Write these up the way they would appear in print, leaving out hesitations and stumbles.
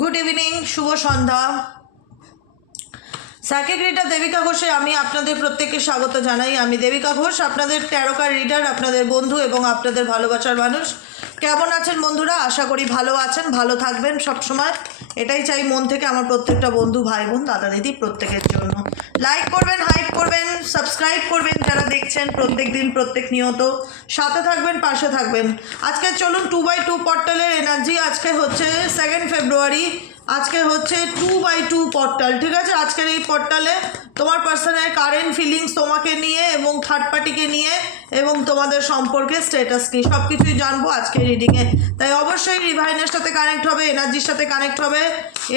Good evening, শুভ সন্ধ্যা। Psychic reader Devika ঘোষে আমি আপনাদের প্রত্যেককে স্বাগত জানাই। আমি দেবিকা ঘোষ, আপনাদের ট্যারোকার রিডার, আপনাদের বন্ধু এবং আপনাদের ভালোবাসার মানুষ। কেমন আছেন বন্ধুরা? আশা করি ভালো আছেন, ভালো থাকবেন সবসময়। এটাই চাই মন থেকে আমার প্রত্যেকটা বন্ধু, ভাই বোন, দাদা দিদি প্রত্যেকের জন্য। লাইক করবেন, হাইপ করবেন, সাবস্ক্রাইব করবেন যারা দেখছেন প্রত্যেক দিন, প্রত্যেক নিয়ত সাথে থাকবেন, পাশে থাকবেন। আজকে চলুন 2x2 পোর্টালের এনার্জি। আজকে হচ্ছে 2 ফেব্রুয়ারি। আজকে হচ্ছে 2x2 পোর্টাল, ঠিক আছে? আজকের এই পোর্টালে তোমার পার্সনের কারেন্ট ফিলিংস তোমাকে নিয়ে এবং থার্ড পার্টিকে নিয়ে এবং তোমাদের সম্পর্কে স্ট্যাটাস কি সব কিছুই জানবো আজকের রিডিংয়ে। তাই অবশ্যই ডিভাইনের সাথে কানেক্ট হবে, এনার্জির সাথে কানেক্ট হবে।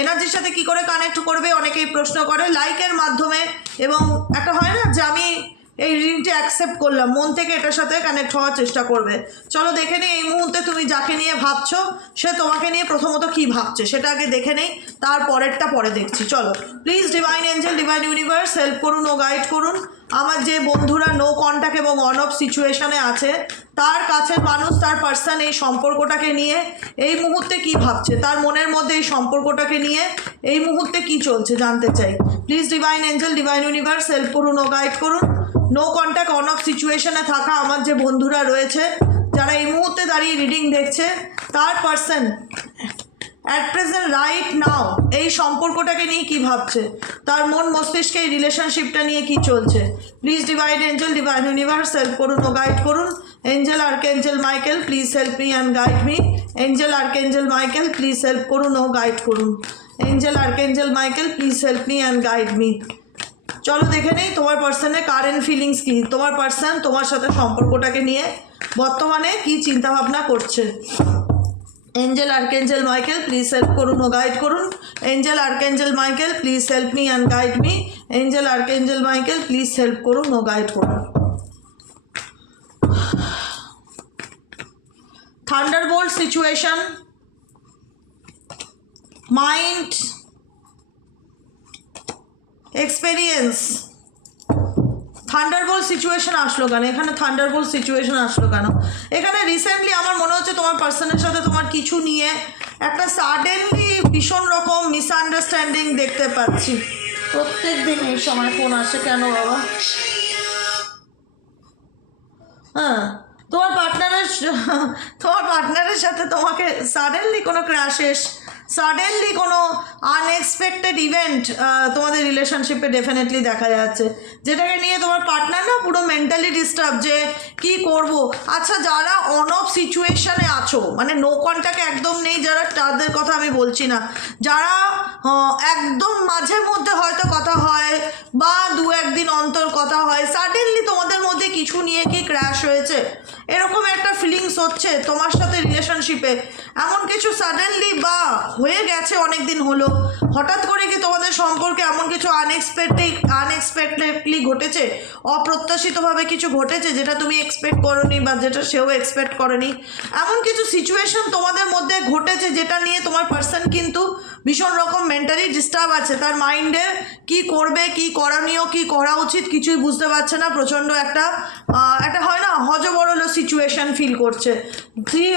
এনার্জির সাথে কি করে কানেক্ট করবে অনেকেই প্রশ্ন করে, লাইকের মাধ্যমে। এবং একটা হয় না যে আমি এই রিডিংটি অ্যাকসেপ্ট করলাম, মন থেকে এটার সাথে কানেক্ট হওয়ার চেষ্টা করবে। চলো দেখে নিই এই মুহূর্তে তুমি যাকে নিয়ে ভাবছো সে তোমাকে নিয়ে প্রথমত কি ভাবছে সেটা আগে দেখে নেই, তারপরেরটা পরে দেখছি। চলো please divine Angel, divine universe help করুন ও গাইড করুন আমার যে বন্ধুরা নো কন্ট্যাক্ট এবং অন অফ সিচুয়েশনে আছে, তার কাছের মানুষ, তার পার্সন এই সম্পর্কটাকে নিয়ে এই মুহূর্তে কি ভাবছে, তার মনের মধ্যে এই সম্পর্কটাকে নিয়ে এই মুহূর্তে কি চলছে জানতে চাই। Please divine Angel, divine universe help করুন ও গাইড করুন নো কন্ট্যাক্ট অন অফ সিচুয়েশনে থাকা আমার যে বন্ধুরা রয়েছে, যারা এই মুহূর্তে দাঁড়িয়ে রিডিং দেখছে, তার person at present right now এই সম্পর্কটাকে নিয়ে কী ভাবছে, তার মন মস্তিষ্কে এই রিলেশনশিপটা নিয়ে কি চলছে। Please divine Angel, divine universe help করুন ও গাইড করুন। Angel archangel Michael please help me and guide me. Angel archangel Michael please help করুন ও গাইড করুন। Angel archangel Michael please help me and guide me. চলো দেখে নেই তোমার পার্সনের কারেন্ট ফিলিংস কি, তোমার পার্সন তোমার সাথে সম্পর্কটাকে নিয়ে বর্তমানে কি চিন্তাভাবনা করছে। Angel archangel Michael please help করুন ও গাইড করুন। Angel archangel Michael please help me and guide me. Angel archangel Michael please help করুন ও গাইড করুন। Thunderbolt situation, mind, experience. Thunderbolt situation আসলো কেন এখানে? থান্ডারবোল্ট সিচুয়েশন আসলো কেন এখানে? রিসেন্টলি আমার মনে হচ্ছে তোমার পার্সনের সাথে তোমার কিছু নিয়ে একটা সাডেনলি ভীষণ রকম মিসআন্ডারস্ট্যান্ডিং দেখতে পাচ্ছি। প্রত্যেক দিন এই সময় ফোন আসে কেন বাবা? হ্যাঁ, তোমার পার্টনারের সাথে তোমাকে সাডেনলি কোনো ক্র্যাশেস, সাডেনলি কোনো আনএক্সপেক্টেড ইভেন্ট তোমাদের রিলেশনশিপে ডেফিনেটলি দেখা যাচ্ছে, যেটাকে নিয়ে তোমার পার্টনার না পুরো মেন্টালি ডিস্টার্ব যে কি করব। আচ্ছা, যারা অন অফ সিচুয়েশনে আছো, মানে নো কন্ট্যাক্ট একদম নেই যারা, তাদের কথা আমি বলছি না। যারা একদম মাঝে মধ্যে হয়তো কথা হয় বা 2-1 দিন অন্তর কথা হয়, সাডেনলি তোমাদের মধ্যে কিছু নিয়ে কি ক্র্যাশ হয়েছে এরকম একটা ফিলিংস হচ্ছে তোমার সাথে রিলেশনশিপে। এমন কিছু সাডেনলি বা হয়ে গেছে অনেক দিন হলো, হঠাৎ করে কি তোমাদের সম্পর্কে এমন কিছু আনএক্সপেক্টেডলি ঘটেছে, অপ্রত্যাশিতভাবে কিছু ঘটেছে যেটা তুমি এক্সপেক্ট করোনি বা যেটা সেও এক্সপেক্ট করেনি। এমন কিছু সিচুয়েশন তোমাদের মধ্যে ঘটেছে যেটা নিয়ে তোমার পার্সন কিন্তু ভীষণ রকম মেন্টালি ডিস্টার্ব আছে। তার মাইন্ডে কি করবে, কি করণীয়, কি করা উচিত কিছুই বুঝতে পারছে না। প্রচণ্ড একটা হয় না হজবরল সিচুয়েশন ফিল করছে। 3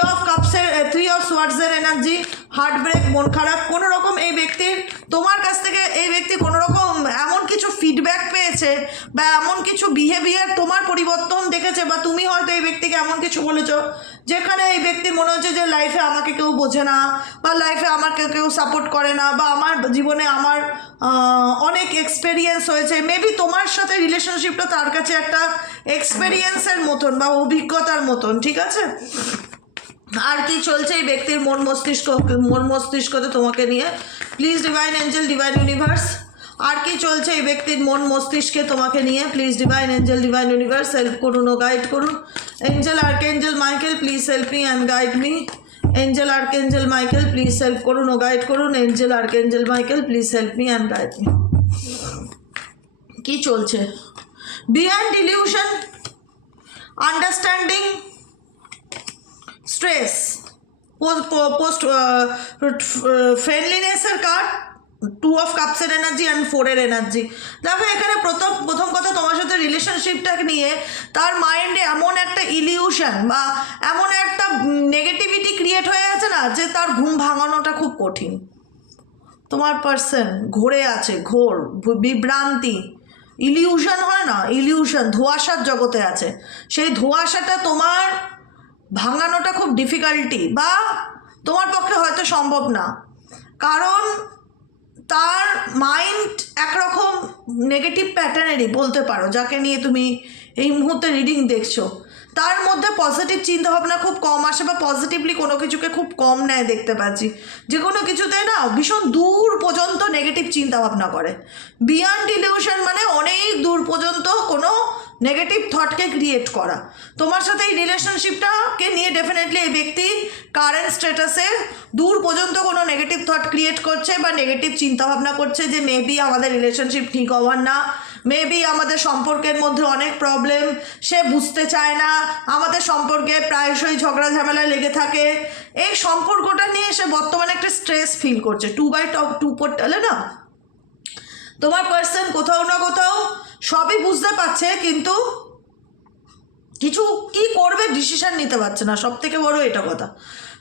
অফ সোয়ার্ডসের এনার্জি, হার্ট ব্রেক, মন খারাপ। কোনো রকম এই ব্যক্তির, তোমার কাছ থেকে এই ব্যক্তি কোনো রকম এমন কিছু ফিডব্যাক পেয়েছে বা এমন কিছু বিহেভিয়ার তোমার পরিবর্তন দেখেছে, বা তুমি হয়তো এই ব্যক্তিকে এমন কিছু বলেছো যেখানে এই ব্যক্তি মনে হচ্ছে যে লাইফে আমাকে কেউ বোঝে না, বা লাইফে আমাকে কেউ সাপোর্ট করে না, বা আমার জীবনে আমার অনেক এক্সপেরিয়েন্স হয়েছে। মেবি তোমার সাথে রিলেশনশিপটা তার কাছে একটা এক্সপেরিয়েন্সের মতন বা অভিজ্ঞতার মতন, ঠিক আছে? আর কি চলছে এই ব্যক্তির মন মস্তিষ্কতে তোমাকে নিয়ে? Please divine Angel, divine universe, help কি চলছে এই ব্যক্তির মন মস্তিষ্কে তোমাকে নিয়ে? Please divine Angel, divine universe help করুন ও গাইড করুন। Angel archangel Michael please help me and guide me. Angel archangel Michael please help করুন ও গাইড করুন। Angel archangel Michael please help me and guide me. কি চলছে? Behind illusion, understanding, stress, post ফ্রেন্ডলিনেসের card, 2 of কাপসের energy and 4-এর energy. দেখো এখানে প্রথম কথা, তোমার সাথে রিলেশনশিপটাকে নিয়ে তার মাইন্ডে এমন একটা ইলিউশন বা এমন একটা নেগেটিভিটি ক্রিয়েট হয়ে আছে না, যে তার ঘুম ভাঙানোটা খুব কঠিন। তোমার পার্সন ঘোরে আছে, ঘোর বিভ্রান্তি, ইলিউশন হয় না, ইলিউশন, ধোঁয়াশার জগতে আছে। সেই ধোঁয়াশাটা তোমার ভাঙানোটা খুব ডিফিকাল্টি, বা তোমার পক্ষে হয়তো সম্ভব না, কারণ তার মাইন্ড একরকম নেগেটিভ প্যাটার্নেরই বলতে পারো, যাকে নিয়ে তুমি এই মুহূর্তে রিডিং দেখছো। তার মধ্যে পজিটিভ চিন্তাভাবনা খুব কম আসে, বা পজিটিভলি কোনো কিছুকে খুব কম নেয় দেখতে পাচ্ছি। যে কোনো কিছুতে না ভীষণ দূর পর্যন্ত নেগেটিভ চিন্তাভাবনা করে। বিয়ন্ড ইলিউশন মানে অনেক দূর পর্যন্ত কোনো নেগেটিভ থটকে ক্রিয়েট করা। তোমার সাথে এই রিলেশনশিপটাকে নিয়ে ডেফিনেটলি এই ব্যক্তি কারেন্ট স্ট্যাটাসে দূর পর্যন্ত কোনো নেগেটিভ থট ক্রিয়েট করছে, বা নেগেটিভ চিন্তাভাবনা করছে যে মেবি আমাদের রিলেশনশিপ ঠিক হওয়ার না, মেবি আমাদের সম্পর্কের মধ্যে অনেক প্রবলেম, সে বুঝতে চায় না, আমাদের সম্পর্কে প্রায়শই ঝগড়া ঝামেলা লেগে থাকে। এই সম্পর্কটা নিয়ে সে বর্তমানে একটা স্ট্রেস ফিল করছে। 2/2 পোর্টালে না তোমার পার্সন কোথাও না কোথাও সবই বুঝতে পারছে, কিন্তু কিছু কি করবে ডিসিশন নিতে পারছে না। সব থেকে বড় এটা কথা,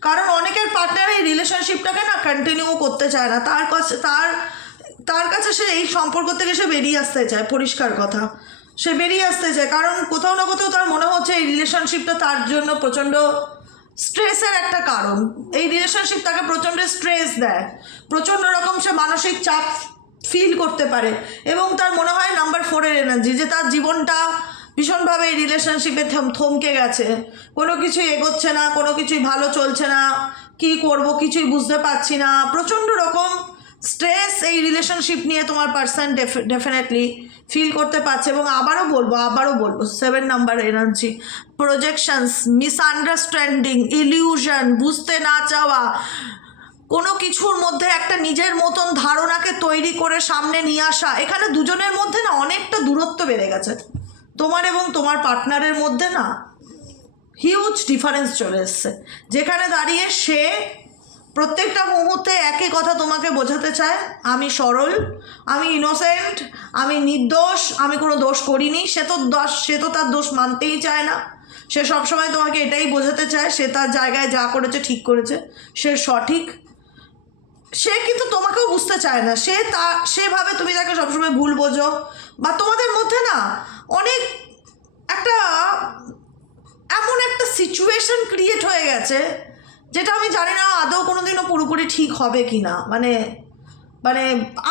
কারণ অনেকের পার্টনার এই রিলেশনশিপটাকে না কন্টিনিউ করতে চায় না। তার কাছে সে এই সম্পর্ক থেকে সে বেরিয়ে আসতে চায়, পরিষ্কার কথা, সে বেরিয়ে আসতে চায়, কারণ কোথাও না কোথাও তার মনে হচ্ছে এই রিলেশনশিপটা তার জন্য প্রচণ্ড স্ট্রেসের একটা কারণ। এই রিলেশনশিপ তাকে প্রচণ্ড স্ট্রেস দেয়, প্রচণ্ড রকম সে মানসিক চাপ ফিল করতে পারে, এবং তার মনে হয় নাম্বার 4-এর এনার্জি, যে তার জীবনটা ভীষণভাবে এই রিলেশনশিপে থমকে গেছে, কোনো কিছুই এগোচ্ছে না, কোনো কিছুই ভালো চলছে না, কি করব কিছুই বুঝতে পারছি না, প্রচণ্ড রকম স্ট্রেস এই রিলেশনশিপ নিয়ে তোমার পার্সন ডেফিনেটলি ফিল করতে পারছে। এবং আবারও বলবো 7 number energy, projections, misunderstanding, illusion, বুঝতে না চাওয়া, কোনো কিছুর মধ্যে একটা নিজের মতন ধারণাকে তৈরি করে সামনে নিয়ে আসা। এখানে দুজনের মধ্যে না অনেকটা দূরত্ব বেড়ে গেছে, তোমার এবং তোমার পার্টনারের মধ্যে না হিউজ ডিফারেন্স চলে এসছে, যেখানে দাঁড়িয়ে সে প্রত্যেকটা মুহূর্তে একই কথা তোমাকে বোঝাতে চায়, আমি সরল, আমি ইনোসেন্ট, আমি নির্দোষ, আমি কোনো দোষ করিনি। সে তো তার দোষ মানতেই চায় না। সে সবসময় তোমাকে এটাই বোঝাতে চায় সে তার জায়গায় যা করেছে ঠিক করেছে, সে সঠিক। সে কিন্তু তোমাকেও বুঝতে চায় না, সেভাবে তুমি তাকে সবসময় ভুল বোঝো, বা তোমাদের মধ্যে না অনেক এমন একটা সিচুয়েশন ক্রিয়েট হয়ে গেছে, যেটা আমি জানি না আদৌ কোনোদিনও পুরোপুরি ঠিক হবে কি না। মানে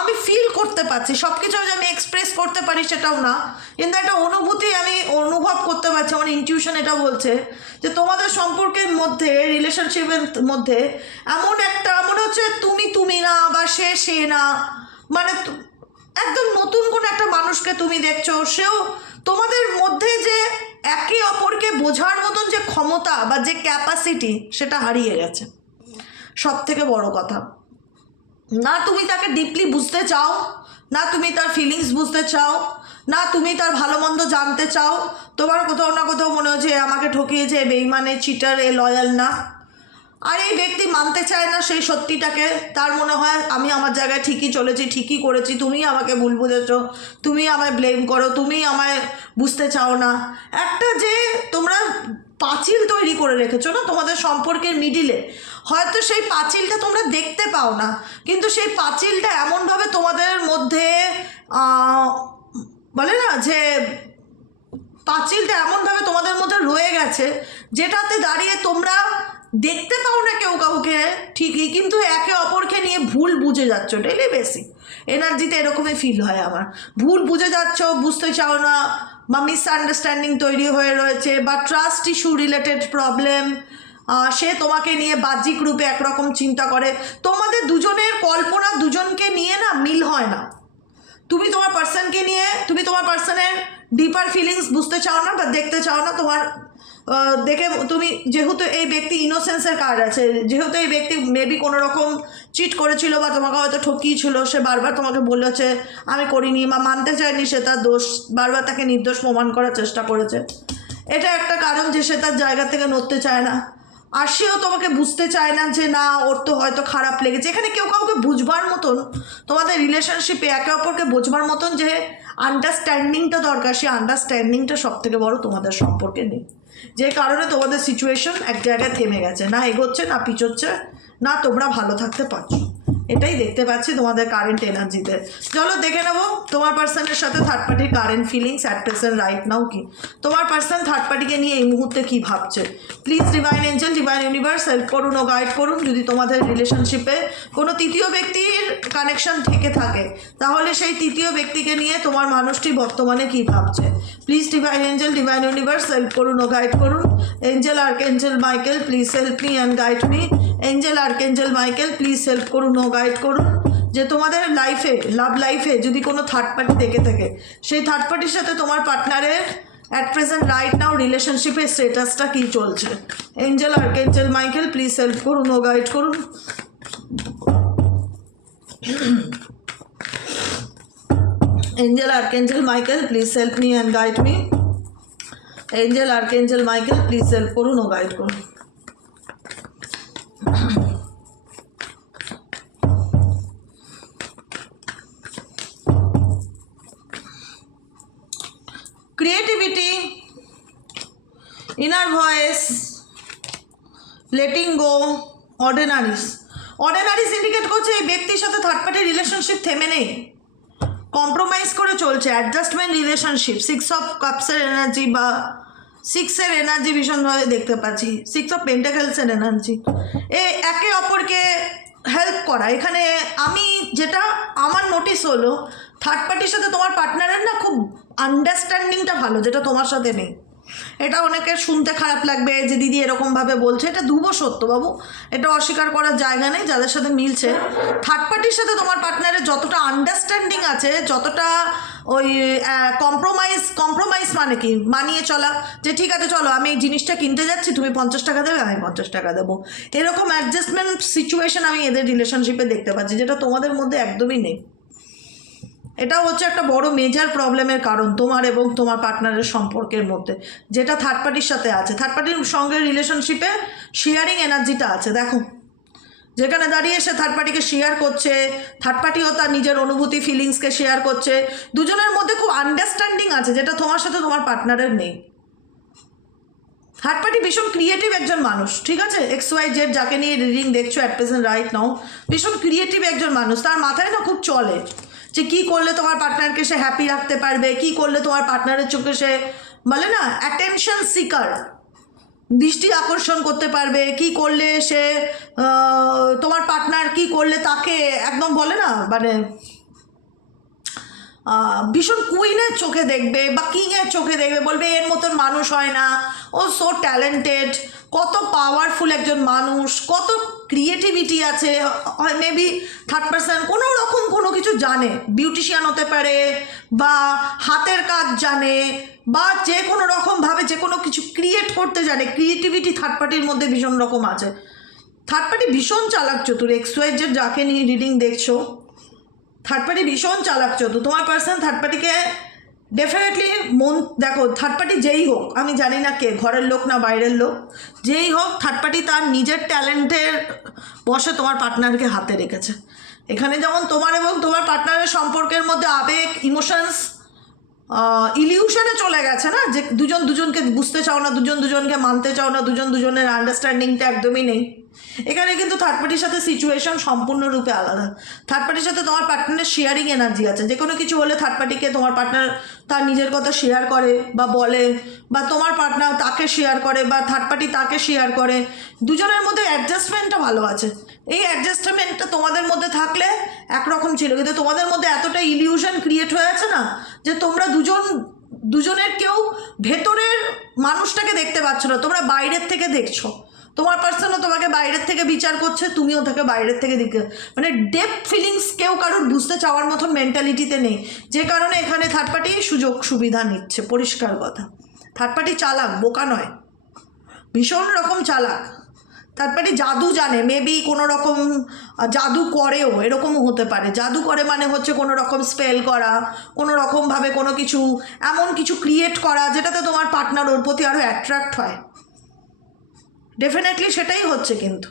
আমি ফিল করতে পারছি, সব কিছু যে আমি এক্সপ্রেস করতে পারি সেটাও না, কিন্তু একটা অনুভূতি আমি অনুভব করতে পারছি। আমার ইনটিউশন এটা বলছে যে তোমাদের সম্পর্কের মধ্যে, রিলেশনশিপের মধ্যে মনে হচ্ছে তুমি না, বা সে না, মানে একদম নতুন কোনো একটা মানুষকে তুমি দেখছো, সেও তোমাদের মধ্যে যে একে অপরকে বোঝার মতন যে ক্ষমতা বা যে ক্যাপাসিটি, সেটা হারিয়ে গেছে। সব থেকে বড় কথা, না তুমি তাকে ডিপলি বুঝতে চাও, না তুমি তার ফিলিংস বুঝতে চাও, না তুমি তার ভালো মন্দ জানতে চাও। তোমার কোথাও না কোথাও মনে হচ্ছে আমাকে ঠকিয়েছে, বেইমানে, চিটার, লয়াল না। আর এই ব্যক্তি মানতে চায় না সেই সত্যিটাকে। তার মনে হয় আমি আমার জায়গায় ঠিকই চলেছি, ঠিকই করেছি, তুমি আমাকে ভুল বুঝেছ, তুমি আমায় ব্লেম করো, তুমি আমায় বুঝতে চাও না। একটা যে তোমরা পাঁচিল তৈরি করে রেখেছো না তোমাদের সম্পর্কের মিডিলে, হয়তো সেই পাঁচিলটা তোমরা দেখতে পাও না, কিন্তু সেই পাঁচিলটা এমনভাবে তোমাদের মধ্যে বলে না যে পাঁচিলটা এমনভাবে তোমাদের মধ্যে রয়ে গেছে, যেটাতে দাঁড়িয়ে তোমরা দেখতে পাও না কেউ কাউকে ঠিকই, কিন্তু একে অপরকে নিয়ে ভুল বুঝে যাচ্ছ। ডেইলি বেসিক এনার্জিতে এরকমই ফিল হয় আমার, ভুল বুঝে যাচ্ছ, বুঝতে চাও না, বা মিসআন্ডারস্ট্যান্ডিং তৈরি হয়ে রয়েছে, বা ট্রাস্ট ইস্যু রিলেটেড প্রবলেম। সে তোমাকে নিয়ে বাহ্যিক রূপে একরকম চিন্তা করে, তোমাদের দুজনের কল্পনা দুজনকে নিয়ে না মিল হয় না। তুমি তোমার পার্সনকে নিয়ে, তুমি তোমার পার্সনের ডিপার ফিলিংস বুঝতে চাও না বা দেখতে চাও না। তোমার দেখে তুমি, যেহেতু এই ব্যক্তি ইনোসেন্সের কার্ড আছে, যেহেতু এই ব্যক্তি মেবি কোনো রকম চিট করেছিল বা তোমাকে হয়তো ঠকিয়েছিল, সে বারবার তোমাকে বলেছে আমি করিনি, বা মানতে চায়নি সে তার দোষ, বারবার তাকে নির্দোষ প্রমাণ করার চেষ্টা করেছে। এটা একটা কারণ যে সে তার জায়গা থেকে নড়তে চায় না। আর সেও তোমাকে বুঝতে চায় না যে না, ওর তো হয়তো খারাপ লেগেছে। এখানে কেউ কাউকে বুঝবার মতন, তোমাদের রিলেশনশিপে একে অপরকে বোঝবার মতন যে আন্ডারস্ট্যান্ডিংটা দরকার, সেই আন্ডারস্ট্যান্ডিংটা সব থেকে বড় তোমাদের সম্পর্কে নেই, যে কারণে তোমাদের সিচুয়েশন এক জায়গায় থেমে গেছে, না এগোচ্ছে, না পিছোচ্ছে, না তোমরা ভালো থাকতে পারছো। এটাই দেখতে পাচ্ছি তোমাদের কারেন্ট এনার্জিতে। চলো দেখে নেবো তোমার পার্সনের সাথে থার্ড পার্টির current feelings at present right now কি। তোমার পার্সন থার্ড পার্টিকে নিয়ে এই মুহূর্তে কী ভাবছে। Please divine Angel, divine universe help করুন ও গাইড করুন। যদি তোমাদের রিলেশনশিপে কোনো তৃতীয় ব্যক্তির কানেকশন থেকে থাকে তাহলে সেই তৃতীয় ব্যক্তিকে নিয়ে তোমার মানুষটি বর্তমানে কী ভাবছে। Please divine Angel, divine universe help করুন ও গাইড করুন। Angel archangel Michael please help me and guide me. Angel archangel Michael please help করুন ও গাইড করুন। যে তোমাদের লাইফে, লাভ লাইফে যদি কোনো থার্ড পার্টি থেকে থাকে সেই থার্ড পার্টির সাথে তোমার পার্টনারের অ্যাট প্রেজেন্ট রাইট নাও রিলেশনশিপের স্টেটাসটা কী চলছে। Angel archangel Michael please help করুন ও গাইড করুন। Angel archangel Michael please help me and guide me. Angel archangel Michael please help করুন ও গাইড করুন। Creativity, inner voice, letting go, ordinariness. Ordinariness indicate করছে এই ব্যক্তির সাথে থার্ড পার্টি রিলেশনশিপ থেমে নেই, কম্প্রোমাইজ করে চলছে, অ্যাডজাস্টমেন্ট রিলেশনশিপ। সিক্স অফ কাপসের এনার্জি বা সিক্সের এনার্জি ভীষণভাবে দেখতে পাচ্ছি। সিক্স অফ পেন্টাকেলসের এনার্জি, একে অপরকে হেল্প করা। এখানে আমি যেটা আমার নোটিস হলো থার্ড পার্টির সাথে তোমার পার্টনারের না খুব আন্ডারস্ট্যান্ডিংটা ভালো, যেটা তোমার সাথে নেই। এটা অনেকের শুনতে খারাপ লাগবে যে দিদি এরকমভাবে বলছে, এটা ধ্রুব সত্য বাবু, এটা অস্বীকার করার জায়গা নেই। যাদের সাথে মিলছে থার্ড পার্টির সাথে তোমার পার্টনারের যতটা আন্ডারস্ট্যান্ডিং আছে, যতটা ওই কম্প্রোমাইজ মানে কি মানিয়ে চলা, যে ঠিক আছে চলো আমি এই জিনিসটা কিনতে যাচ্ছি, তুমি 50 টাকা দেবে, আমি 50 টাকা দেবো, এরকম অ্যাডজাস্টমেন্ট সিচুয়েশন আমি এদের রিলেশনশিপে দেখতে পাচ্ছি, যেটা তোমাদের মধ্যে একদমই নেই। এটাও হচ্ছে একটা বড় মেজর প্রবলেমের কারণ তোমার এবং তোমার পার্টনারের সম্পর্কের মধ্যে, যেটা থার্ড পার্টির সাথে আছে। থার্ড পার্টির সঙ্গে রিলেশনশিপে শেয়ারিং এনার্জিটা আছে। দেখো যেখানে দাঁড়িয়ে সে থার্ড পার্টিকে শেয়ার করছে, থার্ড পার্টিও তার নিজের অনুভূতি ফিলিংসকে শেয়ার করছে, দুজনের মধ্যে খুব আন্ডারস্ট্যান্ডিং আছে, যেটা তোমার সাথে তোমার পার্টনারের নেই। থার্ড পার্টি ভীষণ ক্রিয়েটিভ একজন মানুষ, ঠিক আছে। XYZ যাকে নিয়ে রিডিং দেখছো অ্যাট প্রেজেন্ট রাইট নাও, ভীষণ ক্রিয়েটিভ একজন মানুষ। তার মাথায় না খুব চলে যে কী করলে তোমার পার্টনারকে সে হ্যাপি রাখতে পারবে, কী করলে তোমার পার্টনারের চোখে সে বলে না অ্যাটেনশন সিকার, দৃষ্টি আকর্ষণ করতে পারবে, কি করলে সে তোমার পার্টনার কি করলে তাকে একদম বলে না মানে ভীষণ কুইনের চোখে দেখবে বা কিংয়ের চোখে দেখবে, বলবে এর মতন মানুষ হয় না, ও সো ট্যালেন্টেড, কত পাওয়ারফুল একজন মানুষ, কত ক্রিয়েটিভিটি আছে। হয় মেবি থার্ড পার্সন কোনো রকম কোনো কিছু জানে, বিউটিশিয়ান হতে পারে বা হাতের কাজ জানে বা যে কোনো রকমভাবে যে কোনো কিছু ক্রিয়েট করতে জানে। ক্রিয়েটিভিটি থার্ড পার্টির মধ্যে ভীষণ রকম আছে। থার্ড পার্টি ভীষণ চালাক চতুর। XYZ যাকে নিয়ে রিডিং দেখছো থার্ড পার্টি ভীষণ চালাক চতুর। তোমার পার্সন থার্ড পার্টিকে ডেফিনেটলি দেখো থার্ড পার্টি যেই হোক, আমি জানি না কে, ঘরের লোক না বাইরের লোক, যেই হোক থার্ড পার্টি তার নিজের ট্যালেন্টের বসে তোমার পার্টনারকে হাতে রেখেছে। এখানে যেমন তোমার এবং তোমার পার্টনারের সম্পর্কের মধ্যে আবেগ, ইমোশনস ইলিউশনে চলে গেছে না, যে দুজন দুজনকে বুঝতে চাও না, দুজন দুজনকে মানতে চাও না, দুজন দুজনের আন্ডারস্ট্যান্ডিংটা একদমই নেই। এখানে কিন্তু থার্ড পার্টির সাথে সিচুয়েশন সম্পূর্ণরূপে আলাদা। থার্ড পার্টির সাথে তোমার পার্টনারের শেয়ারিং এনার্জি আছে। যে কোনো কিছু হলে থার্ড পার্টিকে তোমার পার্টনার তার নিজের কথা শেয়ার করে বা বলে, বা তোমার পার্টনার তাকে শেয়ার করে বা থার্ড পার্টি তাকে শেয়ার করে। দুজনের মধ্যে অ্যাডজাস্টমেন্টটা ভালো আছে। এই অ্যাডজাস্টমেন্টটা তোমাদের মধ্যে থাকলে একরকম ছিল, কিন্তু তোমাদের মধ্যে এতটা ইলিউশন ক্রিয়েট হয়ে আছে না, যে তোমরা দুজনের কেউ ভেতরের মানুষটাকে দেখতে পাচ্ছ না, তোমরা বাইরের থেকে দেখছো। তোমার পার্সনও তোমাকে বাইরের থেকে বিচার করছে, তুমিও তাকে বাইরের থেকে দিকে, মানে ডেপথ ফিলিংস কেউ কারোর বুঝতে চাওয়ার মতন মেন্টালিটিতে নেই, যে কারণে এখানে থার্ড পার্টি সুযোগ সুবিধা নিচ্ছে। পরিষ্কার কথা, থার্ড পার্টি চালাক, বোকা নয়, ভীষণ রকম চালাক। থার্ড পার্টি জাদু জানে, মেবি কোনো রকম জাদু করেও, এরকমও হতে পারে। জাদু করে মানে হচ্ছে কোনো রকম স্পেল করা, কোনো রকমভাবে কোনো কিছু এমন কিছু ক্রিয়েট করা যেটাতে তোমার পার্টনার ওর প্রতি আরও অ্যাট্রাক্ট হয়। ডেফিনেটলি সেটাই হচ্ছে। কিন্তু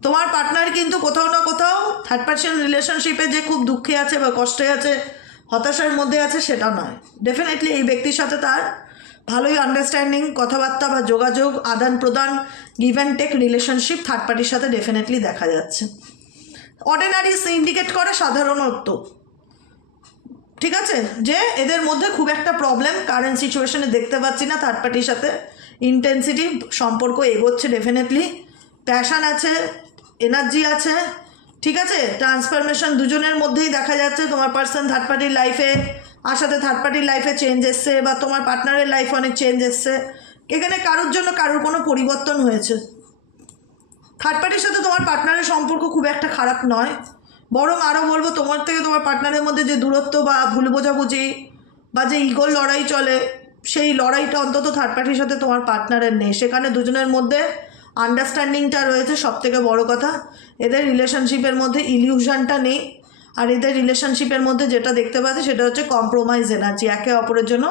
তোমার পার্টনার কিন্তু কোথাও না কোথাও থার্ড পার্সন রিলেশনশিপে যে খুব দুঃখে আছে বা কষ্টে আছে, হতাশার মধ্যে আছে, সেটা নয়। ডেফিনেটলি এই ব্যক্তির সাথে তার ভালোই আন্ডারস্ট্যান্ডিং, কথাবার্তা বা যোগাযোগ, আদান প্রদান, give and take relationship third পার্টির সাথে ডেফিনেটলি দেখা যাচ্ছে। অর্ডিনারিস ইন্ডিকেট করে সাধারণত, ঠিক আছে, যে এদের মধ্যে খুব একটা প্রবলেম কারেন্ট সিচুয়েশনে দেখতে পাচ্ছি না। থার্ড পার্টির সাথে ইন্টেন্সিটি সম্পর্ক এগোচ্ছে ডেফিনেটলি, প্যাশান আছে, এনার্জি আছে, ঠিক আছে, ট্রান্সফরমেশন দুজনের মধ্যেই দেখা যাচ্ছে। তোমার পার্সন থার্ড পার্টির লাইফে আসাতে থার্ড পার্টির লাইফে চেঞ্জ এসছে, বা তোমার পার্টনারের লাইফে অনেক চেঞ্জ এসছে। এখানে কারোর জন্য কারোর কোনো পরিবর্তন হয়েছে। থার্ড পার্টির সাথে তোমার পার্টনারের সম্পর্ক খুব একটা খারাপ নয়, বরং আরও বলবো তোমার থেকে তোমার পার্টনারের মধ্যে যে দূরত্ব বা ভুল বোঝাবুঝি বা যে ইগোর লড়াই চলে, সেই লড়াইটা অন্তত থার্ড পার্টির সাথে তোমার পার্টনারের নেই। সেখানে দুজনের মধ্যে আন্ডারস্ট্যান্ডিংটা রয়েছে, সবথেকে বড় কথা। এদের রিলেশনশিপের মধ্যে ইলিউশনটা নেই। আর এদের রিলেশনশিপের মধ্যে যেটা দেখতে পাচ্ছি সেটা হচ্ছে কম্প্রোমাইজ এনার্জি, একে অপরের জন্য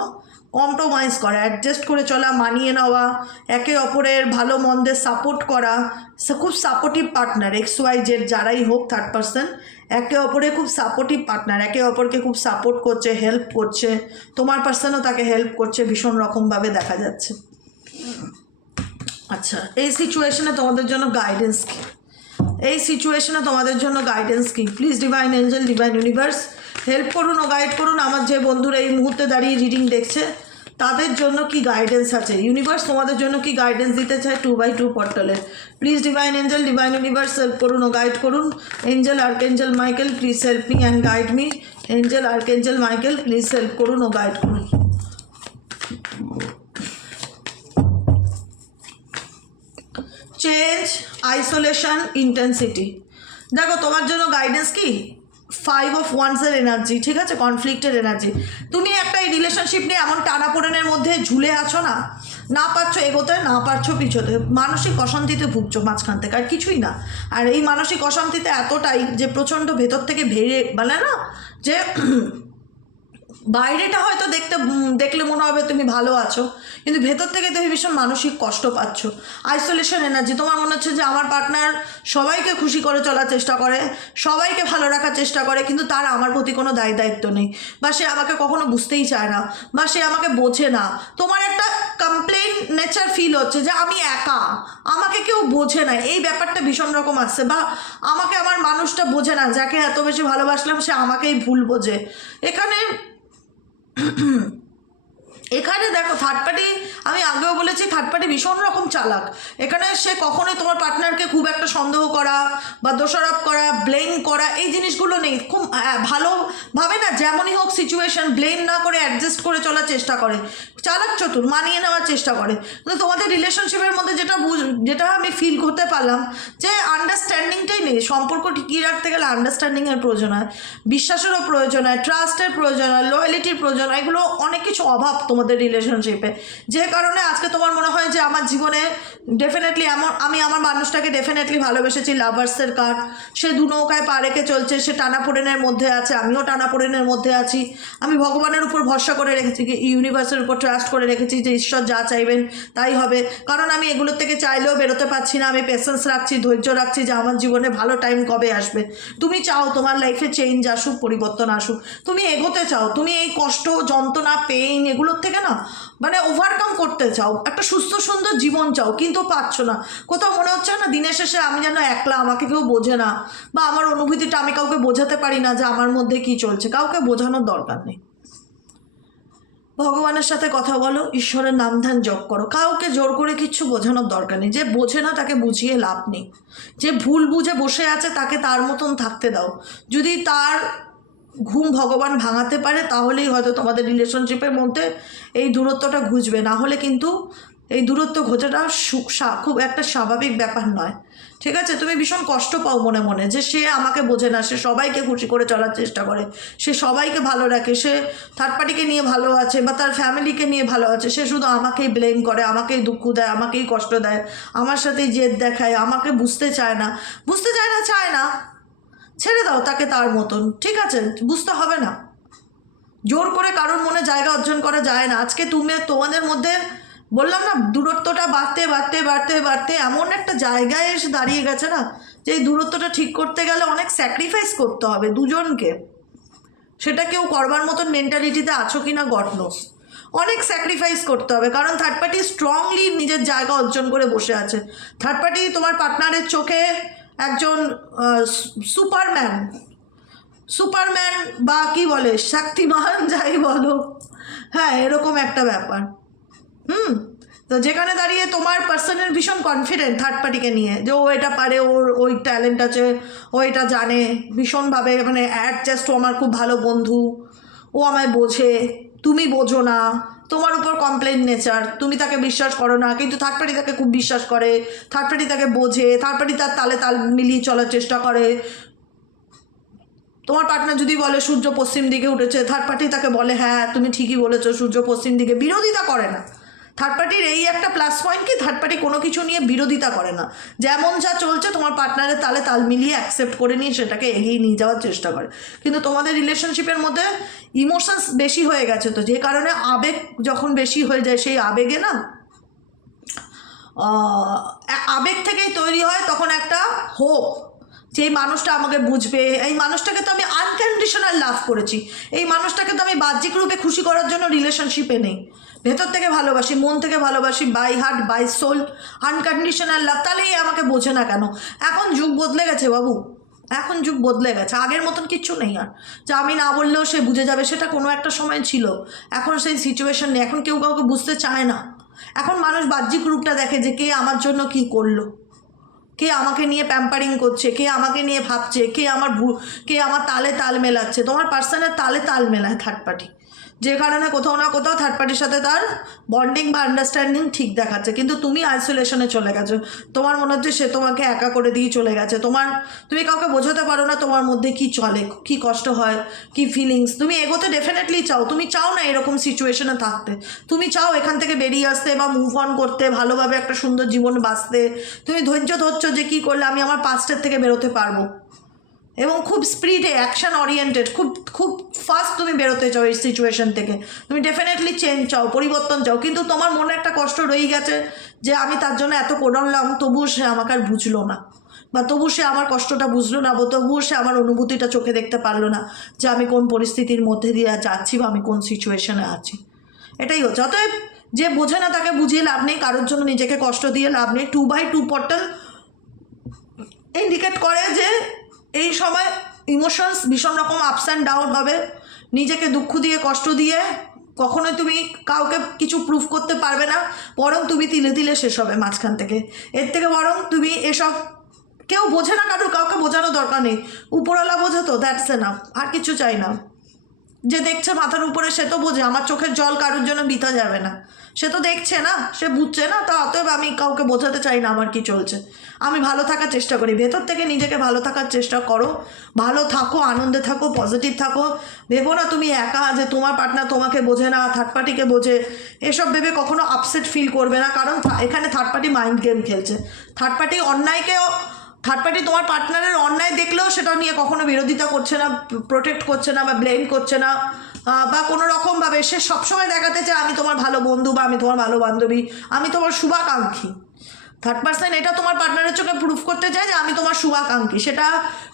কম্প্রোমাইজ করা, অ্যাডজাস্ট করে চলা, মানিয়ে নেওয়া, একে অপরের ভালো মন্দের সাপোর্ট করা। খুব সাপোর্টিভ পার্টনার, XYZ যারাই হোক থার্ড পার্সন একে অপরে খুব সাপোর্টিভ পার্টনার, একে অপরকে খুব সাপোর্ট করছে, হেল্প করছে। তোমার পার্সনও তাকে হেল্প করছে ভীষণ রকমভাবে দেখা যাচ্ছে। আচ্ছা, এই সিচুয়েশনে তোমাদের জন্য গাইডেন্স কী? এই সিচুয়েশনে তোমাদের জন্য গাইডেন্স কী? Please divine Angel, divine universe help করুন ও গাইড করুন আমার যে বন্ধুরা এই মুহূর্তে দাঁড়িয়ে রিডিং দেখছে, তাদের জন্য কি গাইডেন্স আছে। ইউনিভার্স তোমাদের জন্য কি গাইডেন্স দিতে চায় 2x2 পোর্টালে। Please divine Angel, divine universe help করুন ও গাইড করুন। Angel archangel Michael please help me and guide me. Angel archangel Michael please help করুন ও গাইড করুন। Change, isolation, intensity. দেখো তোমার জন্য গাইডেন্স কি 5 অফ ওয়ান্সের এনার্জি, ঠিক আছে, কনফ্লিক্টের এনার্জি। তুমি একটা এই রিলেশনশিপ নিয়ে এমন টানাপোড়েনের মধ্যে ঝুলে আছো না, না পারছো এগোতে, না পারছো পিছোতে, মানসিক অশান্তিতে ভুগছো মাঝখান থেকে, আর কিছুই না। আর এই মানসিক অশান্তিতে এতটাই যে প্রচণ্ড ভেতর থেকে ভেড়ে বলে না যে বাইরেটা হয়তো দেখলে মনে হবে তুমি ভালো আছো, কিন্তু ভেতর থেকে তুমি ভীষণ মানসিক কষ্ট পাচ্ছ। আইসোলেশন এনার্জি, তোমার মনে হচ্ছে যে আমার পার্টনার সবাইকে খুশি করে চলার চেষ্টা করে, সবাইকে ভালো রাখার চেষ্টা করে, কিন্তু তার আমার প্রতি কোনো দায়িত্ব নেই, বা সে আমাকে কখনো বুঝতেই চায় না, বা সে আমাকে বোঝে না। তোমার একটা কমপ্লেন নেচার ফিল হচ্ছে যে আমি একা, আমাকে কেউ বোঝে না, এই ব্যাপারটা ভীষণ রকম আসছে। বা আমাকে আমার মানুষটা বোঝে না, যাকে এত বেশি ভালোবাসলাম সে আমাকেই ভুল বোঝে। এখানে দেখো থার্ড পার্টি, আমি আগেও বলেছি থার্ড পার্টি ভীষণ রকম চালাক। এখানে সে কখনোই তোমার পার্টনারকে খুব একটা সন্দেহ করা বা দোষারোপ করা, ব্লেম করা, এই জিনিসগুলো নেই। খুব ভালোভাবে না, যেমনই হোক সিচুয়েশন ব্লেম না করে অ্যাডজাস্ট করে চলার চেষ্টা করে, চালাক চতুর, মানিয়ে নেওয়ার চেষ্টা করে। কিন্তু তোমাদের রিলেশনশিপের মধ্যে যেটা আমি ফিল করতে পারলাম যে আন্ডারস্ট্যান্ডিংটাই নেই। সম্পর্ক টিকিয়ে রাখতে গেলে আন্ডারস্ট্যান্ডিংয়ের প্রয়োজন হয়, বিশ্বাসেরও প্রয়োজন হয়, ট্রাস্টের প্রয়োজন হয়, লয়ালিটির প্রয়োজন হয়। এগুলো অনেক কিছু অভাব তোমাদের রিলেশনশিপে, যে কারণে আজকে তোমার মনে হয় যে আমার জীবনে ডেফিনেটলি আমি আমার মানুষটাকে ডেফিনেটলি ভালোবেসেছি, লাভার্সের কার্ড, সে দু নৌকায় পা রেখে চলছে, সে টানাপোড়েনের মধ্যে আছে, আমিও টানাপোড়েনের মধ্যে আছি। আমি ভগবানের উপর ভরসা করে রেখেছি, ইউনিভার্সের উপর ট্রাস্ট করে রেখেছি যে ঈশ্বর যা চাইবেন তাই হবে। কারণ আমি এগুলোর থেকে চাইলেও বেরোতে পারছি না, আমি পেশেন্স রাখছি, ধৈর্য রাখছি যে আমার জীবনে ভালো টাইম কবে আসবে। তুমি চাও তোমার লাইফে চেঞ্জ আসুক, পরিবর্তন আসুক, তুমি এগোতে চাও, তুমি এই কষ্ট, যন্ত্রণা, পেইন এগুলোর থেকে না মানে ওভারকাম করতে চাও, একটা সুস্থ সুন্দর জীবন চাও, কিন্তু পাচ্ছ না। কোথাও মনে হচ্ছে না দিনের শেষে আমি যেন একলা, আমাকে কেউ বোঝে না, বা আমার অনুভূতিটা আমি কাউকে বোঝাতে পারি না যে আমার মধ্যে কি চলছে। কাউকে বোঝানোর দরকার নেই, ভগবানের সাথে কথা বলো, ঈশ্বরের নাম ধ্যান জপ করো, কাউকে জোর করে কিচ্ছু বোঝানোর দরকার নেই। যে বোঝে না তাকে বুঝিয়ে লাভ নেই, যে ভুল বুঝে বসে আছে তাকে তার মতন থাকতে দাও। যদি তার ঘুম ভগবান ভাঙাতে পারে তাহলেই হয়তো তোমাদের রিলেশনশিপের মধ্যে এই দূরত্বটা ঘুচবে, না হলে কিন্তু এই দূরত্ব ঘোচাটা খুব একটা স্বাভাবিক ব্যাপার নয়, ঠিক আছে। তুমি ভীষণ কষ্ট পাও মনে মনে যে সে আমাকে বোঝে না, সে সবাইকে খুশি করে চলার চেষ্টা করে, সে সবাইকে ভালো রাখে, সে থার্ড পার্টিকে নিয়ে ভালো আছে বা তার ফ্যামিলিকে নিয়ে ভালো আছে, সে শুধু আমাকেই ব্লেম করে, আমাকেই দুঃখ দেয়, আমাকেই কষ্ট দেয়, আমার সাথেই জেদ দেখায়, আমাকে বুঝতে চায় না, চায় না। ছেড়ে দাও তাকে তার মতন, ঠিক আছে, বুঝতে হবে না। জোর করে কারোর মনে জায়গা অর্জন করা যায় না। আজকে তোমাদের মধ্যে বললাম না দূরত্বটা বাড়তে এমন একটা জায়গায় এসে দাঁড়িয়ে গেছে না, যে এই দূরত্বটা ঠিক করতে গেলে অনেক স্যাক্রিফাইস করতে হবে দুজনকে। সেটা কেউ করবার মতন মেন্টালিটিতে আছো কি না গড নোস, অনেক স্যাক্রিফাইস করতে হবে। কারণ থার্ড পার্টি স্ট্রংলি নিজের জায়গা অর্জন করে বসে আছে। থার্ড পার্টি তোমার পার্টনারের চোখে একজন সুপারম্যান বা কি বলে শক্তিমান যাই বলো, হ্যাঁ এরকম একটা ব্যাপার। তো যেখানে দাঁড়িয়ে তোমার পার্সনের ভীষণ কনফিডেন্ট থার্ড পার্টিকে নিয়ে, যে ও এটা পারে, ওর ওই ট্যালেন্ট আছে, ও এটা জানে ভীষণভাবে, মানে অ্যাডজাস্ট, ও আমার খুব ভালো বন্ধু, ও আমায় বোঝে, তুমি বোঝো না, তোমার উপর কমপ্লেন নেচার, তুমি তাকে বিশ্বাস করো না, কিন্তু থার্ড পার্টি তাকে খুব বিশ্বাস করে, থার্ড পার্টি তাকে বোঝে, থার্ড পার্টি তার তালে তাল মিলিয়ে চলার চেষ্টা করে। তোমার পার্টনার যদি বলে সূর্য পশ্চিম দিকে উঠেছে, থার্ড পার্টি তাকে বলে হ্যাঁ তুমি ঠিকই বলেছো, সূর্য পশ্চিম দিকে, বিরোধিতা করে না। থার্ড পার্টির এই একটা প্লাস পয়েন্ট কি, থার্ড পার্টি কোনো কিছু নিয়ে বিরোধিতা করে না, যেমন যা চলছে তোমার পার্টনারের তালে তাল মিলিয়ে অ্যাকসেপ্ট করে নিয়ে সেটাকে এগিয়ে নিয়ে যাওয়ার চেষ্টা করে। কিন্তু তোমাদের রিলেশনশিপের মধ্যে ইমোশনস বেশি হয়ে গেছে, তো যে কারণে আবেগ যখন বেশি হয়ে যায়, সেই আবেগে না আবেগ থেকেই তৈরি হয় তখন একটা হোপ, যে এই মানুষটা আমাকে বুঝবে, এই মানুষটাকে তো আমি আনকন্ডিশনাল লাভ করেছি, এই মানুষটাকে তো আমি বাহ্যিক রূপে খুশি করার জন্য রিলেশনশিপে নেই, ভেতর থেকে ভালোবাসি, মন থেকে ভালোবাসি, by heart by soul, unconditional love, তাহলে এই আমাকে বোঝে না কেন? এখন যুগ বদলে গেছে বাবু, এখন যুগ বদলে গেছে, আগের মতন কিচ্ছু নেই আর, যা আমি না বললেও সে বুঝে যাবে, সেটা কোনো একটা সময় ছিল, এখন সেই সিচুয়েশন নেই, এখন কেউ কাউকে বুঝতে চায় না। এখন মানুষ বাহ্যিক রূপটা দেখে, যে কে আমার জন্য কি করলো, কে আমাকে নিয়ে প্যাম্পারিং করছে, কে আমাকে নিয়ে ভাবছে, কে আমার তালে তাল মেলাচ্ছে। তোমার পার্সনের তালে তাল মেলায় থার্ড পার্টি, যে কারণে কোথাও না কোথাও থার্ড পার্টির সাথে তার বন্ডিং বা আন্ডারস্ট্যান্ডিং ঠিক দেখাচ্ছে, কিন্তু তুমি আইসোলেশনে চলে গেছো, তোমার মনে হচ্ছে সে তোমাকে একা করে দিয়ে চলে গেছে, তুমি কাউকে বোঝাতে পারো না তোমার মধ্যে কি চলে, কি কষ্ট হয়, কি ফিলিংস। তুমি এগোতে ডেফিনেটলি চাও, তুমি চাও না এরকম সিচুয়েশনে থাকতে, তুমি চাও এখান থেকে বেরিয়ে আসতে বা মুভ অন করতে, ভালোভাবে একটা সুন্দর জীবন বাঁচতে, তুমি ধৈর্য ধরছো যে কী করলে আমি আমার পাস্টের থেকে বেরোতে পারবো, এবং খুব স্পিডে অ্যাকশন ওরিয়েন্টেড, খুব ফাস্ট তুমি বেরোতে চাও এই সিচুয়েশন থেকে, তুমি ডেফিনেটলি চেঞ্জ চাও, পরিবর্তন চাও, কিন্তু তোমার মনে একটা কষ্ট রয়ে গেছে যে আমি তার জন্য এত করলাম, তবুও সে আমাকে আর বুঝলো না, বা তবু সে আমার কষ্টটা বুঝলো না, বা তবুও সে আমার অনুভূতিটা চোখে দেখতে পারলো না, যে আমি কোন পরিস্থিতির মধ্যে দিয়ে যাচ্ছি বা আমি কোন সিচুয়েশনে আছি। এটাই হচ্ছে। অতএব যে বোঝে না তাকে বুঝিয়ে লাভ নেই, কারোর জন্য নিজেকে কষ্ট দিয়ে লাভ নেই। 2x2 পোর্টাল ইন্ডিকেট করে যে এই সময় ইমোশনস ভীষণ রকম আপস অ্যান্ড ডাউন হবে, নিজেকে দুঃখ দিয়ে কষ্ট দিয়ে কখনোই তুমি কাউকে কিছু প্রুফ করতে পারবে না, বরং তুমি তিলে তিলে শেষ হবে মাঝখান থেকে। এর থেকে বরং তুমি এসব, কেউ বোঝে না, কাউকে বোঝানো দরকার নেই, উপরওয়ালা বোঝে তো, দ্যাটস এনাফ, আর কিছু চাই না। যে দেখছে মাথার উপরে সে তো বোঝে, আমার চোখের জল কারোর জন্য বৃথা যাবে না, সে তো দেখছে না, সে বুঝছে না, তা অতএব আমি কাউকে বোঝাতে চাই না আমার কি চলছে, আমি ভালো থাকার চেষ্টা করি, ভেতর থেকে নিজেকে ভালো থাকার চেষ্টা করো, ভালো থাকো, আনন্দে থাকো, পজিটিভ থাকো, ভেবো না তুমি একা, যে তোমার পার্টনার তোমাকে বোঝে না, থার্ড পার্টিকে বোঝে, এসব ভেবে কখনো আপসেট ফিল করবে না, কারণ এখানে থার্ড পার্টি মাইন্ড গেম খেলছে। থার্ড পার্টি তোমার পার্টনারের অন্যায় দেখলেও সেটা নিয়ে কখনো বিরোধিতা করছে না, প্রোটেক্ট করছে না বা ব্লেম করছে না, বা কোনো রকমভাবে সে সবসময় দেখাতে চায় আমি তোমার ভালো বন্ধু, বা আমি তোমার ভালো বান্ধবী, আমি তোমার শুভাকাঙ্ক্ষী। থার্ড পার্সন এটা তোমার পার্টনারের চোখে প্রুফ করতে চায় যে আমি তোমার শুভাকাঙ্ক্ষী, সেটা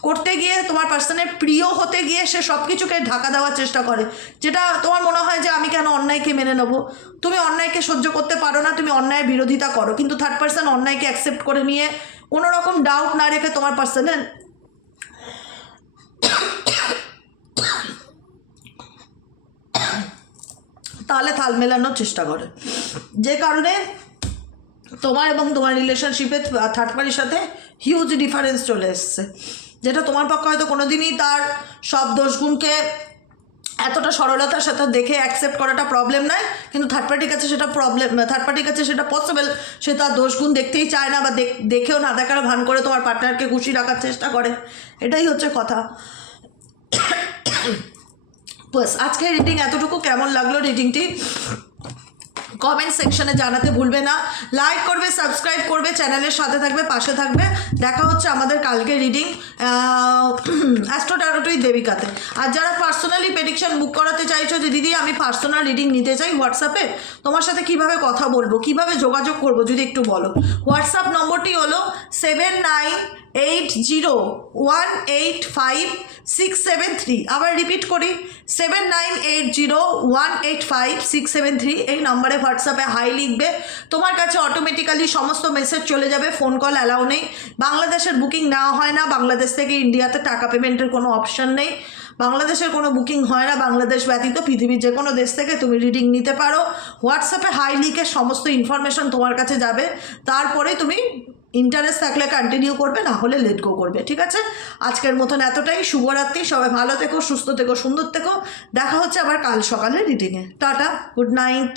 করতে গিয়ে তোমার পার্সনের প্রিয় হতে গিয়ে সে সব কিছুকে ঢাকা দেওয়ার চেষ্টা করে, যেটা তোমার মনে হয় যে আমি কেন অন্যায়কে মেনে নেবো, তুমি অন্যায়কে সহ্য করতে পারো না, তুমি অন্যায়ের বিরোধিতা করো, কিন্তু থার্ড পার্সন অন্যায়কে অ্যাকসেপ্ট করে নিয়ে কোনো রকম ডাউট না রেখে তোমার পার্সনের তালে তাল মেলানোর চেষ্টা করে, যে কারণে তোমার এবং তোমার রিলেশনশিপে থার্ড পার্টির সাথে হিউজ ডিফারেন্স চলে এসছে, যেটা তোমার পক্ষে হয়তো কোনোদিনই তার সব দোষগুণকে এতটা সরলতার সাথে দেখে অ্যাকসেপ্ট করাটা প্রবলেম নয়, কিন্তু থার্ড পার্টির কাছে সেটা থার্ড পার্টির কাছে সেটা পসিবল, সে তার দোষগুণ দেখতেই চায় না, বা দেখেও না দেখার ভান করে তোমার পার্টনারকে খুশি রাখার চেষ্টা করে, এটাই হচ্ছে কথা। বাস আজকে রিডিং এতটুকু। কেমন লাগলো রিডিংটি কমেন্ট সেকশনে জানাতে ভুলবে না, লাইক করবে, সাবস্ক্রাইব করবে, চ্যানেলের সাথে থাকবে, পাশে থাকবে। দেখা হচ্ছে আমাদের কালকে রিডিং অ্যাস্ট্রো ট্যারোটুই দেবিকাতে। আর যারা পার্সোনালি প্রেডিকশন বুক করাতে চাইছো যে দিদি আমি পার্সোনাল রিডিং নিতে চাই হোয়াটসঅ্যাপে, তোমার সাথে কিভাবে কথা বলবো, কিভাবে যোগাযোগ করবো যদি একটু বলো। হোয়াটসঅ্যাপ নম্বরটি হলো 7980185786। 673। আবার রিপিট করি, 7980185673 এই নম্বরে হোয়াটসঅ্যাপে হাই লিখবে। তোমার কাছে অটোমেটিক্যালি সমস্ত মেসেজ চলে যাবে, ফোন কল অ্যালাউ নেই। বাংলাদেশের বুকিং নেওয়া হয় না, বাংলাদেশ থেকে ইন্ডিয়াতে টাকা পেমেন্টের কোনো অপশান নেই, বাংলাদেশের কোনো বুকিং হয় না। বাংলাদেশ ব্যতীত পৃথিবীর যে কোনো দেশ থেকে তুমি রিডিং নিতে পারো। হোয়াটসঅ্যাপে হাই লিখে সমস্ত ইনফরমেশন তোমার কাছে যাবে, তারপরে তুমি ইন্টারেস্ট থাকলে কন্টিনিউ করবে, না হলে লেট গো করবে। ঠিক আছে, আজকের মতন এতটাই। শুভরাত্রি, সবাই ভালো থেকো, সুস্থ থেকো, সুন্দর থেকো। দেখা হচ্ছে আবার কাল সকালে রিডিংয়ে। Tata, good night.